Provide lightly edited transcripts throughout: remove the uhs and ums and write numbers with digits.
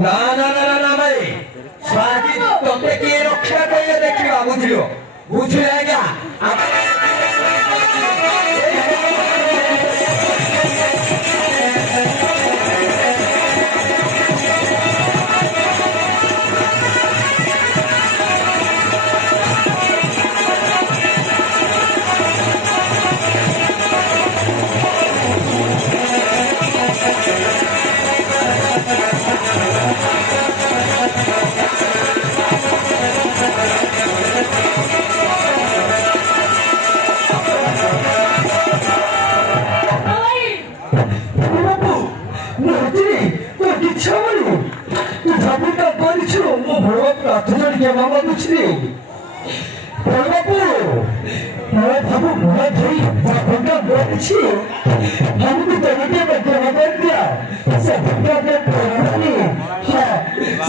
ना ना ना ना ना भाई स्वाति तोते की रक्षा करिए देखियो बुझियो बुझिए क्या मामा कुछ नहीं बाबू मैं बाबू बहुत ही बाबूका बहुत अच्छी हम भी तो बेटे बच्चे बन गया सब बंदा के नहीं हाँ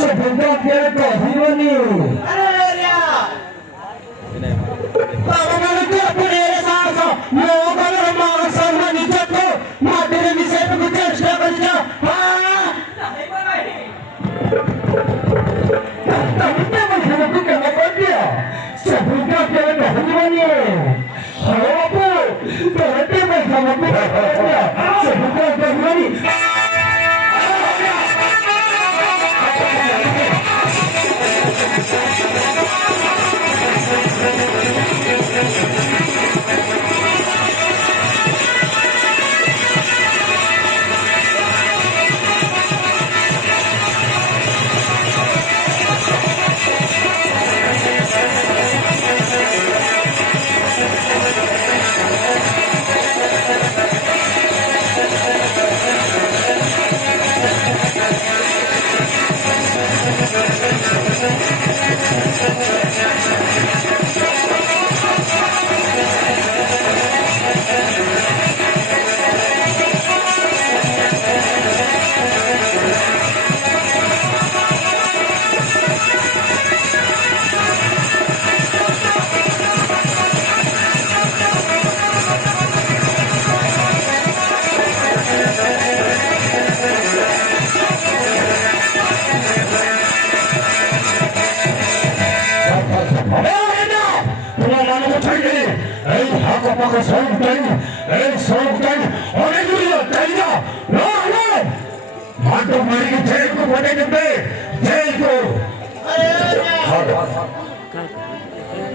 सब बंदा के कहीं नहीं अरे यार बाबा मैंने क्या अपने साथ मैं बाबा माँ सम्मान इज्जत को माँ तेरे विषय पे कुछ चर्चा कर दिया हाँ ସବୁଟାଇ ଅନେକ ଚାଲିଯା ମାଟ ମାରିକି ଜେଲକୁ ପଠେଇ ଦେବେ ଜେଲକୁ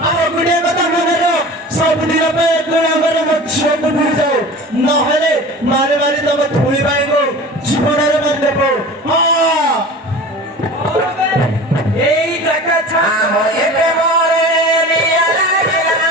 ଆଉ ଗୋଟିଏ କଥା ମନେ ରଖ ସବୁଦିନ ପାଇଁ ଗୁଣାବରେ ମୋ ଝିଅକୁ ଭୁଲିଯାଉ ନହେଲେ ମାରି ମାରି ତମ ଧୂଳି ପାଇଙ୍କୁ ଜୀବନରେ ମାରିଦେବ এই জায়গা ছাড়া এতে মরে নিয়া লাগিলা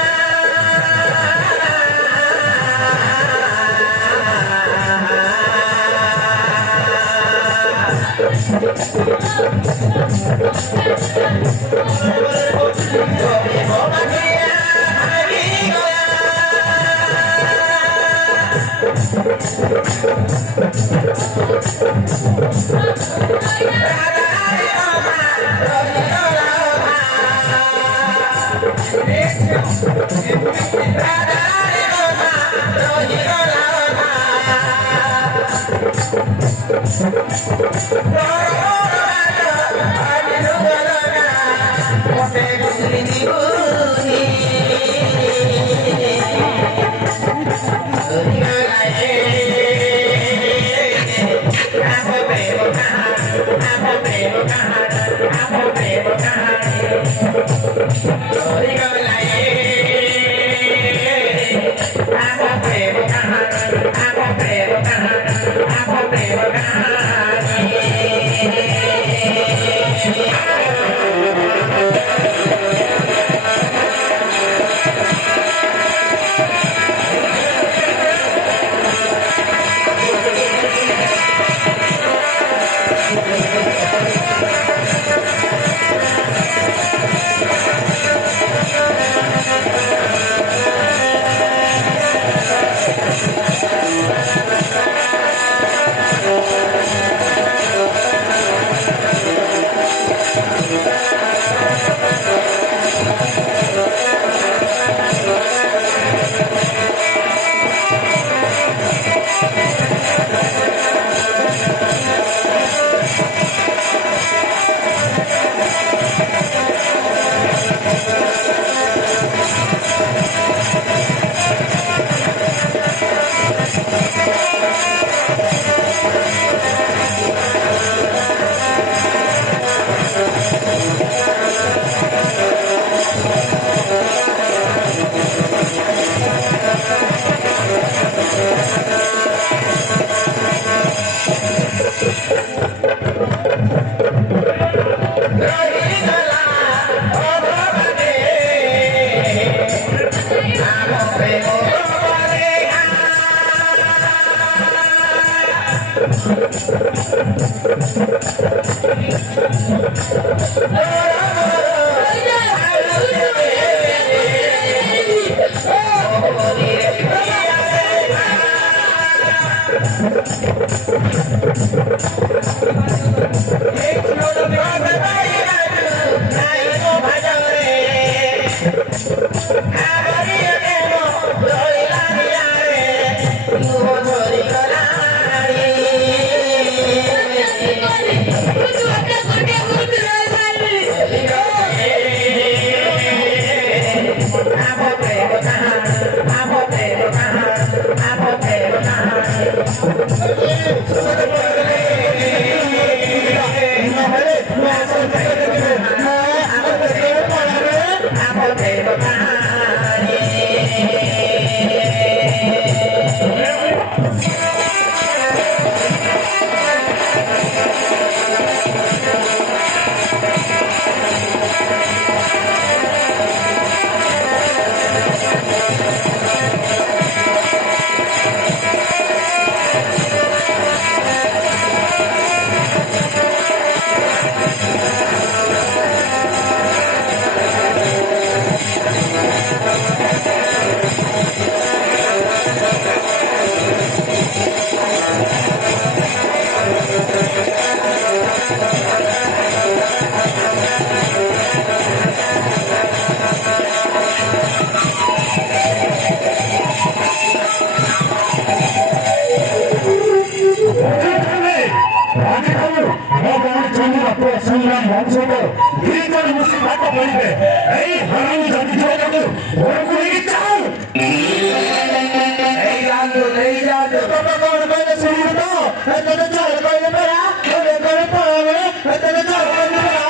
को नहीं जाते बाबा कौन कहले सुनिए तो एते तो चाल कहले परा कहले कहले पावे एते तो चाल कहले परा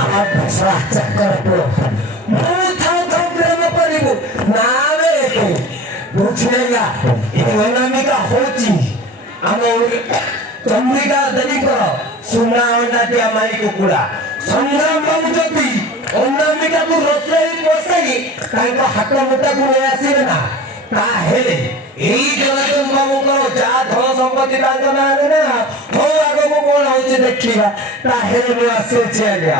apa salah cakar bro muthau prema paribu name buchhega ini onamika hochi amo Chandrika दलिकर सुना अंडा दिया माई कुकुड़ा संग्राम बाबू जति अनामिका को रत्रै पसाई तांको हाथ मुटा को ले आसीबे ना ताहेले एई जनार्दन बाबू को जा धन संपत्ति तांको ना ना हो आगो को कोन होचे देखिबा ताहेले आसे छै आज्ञा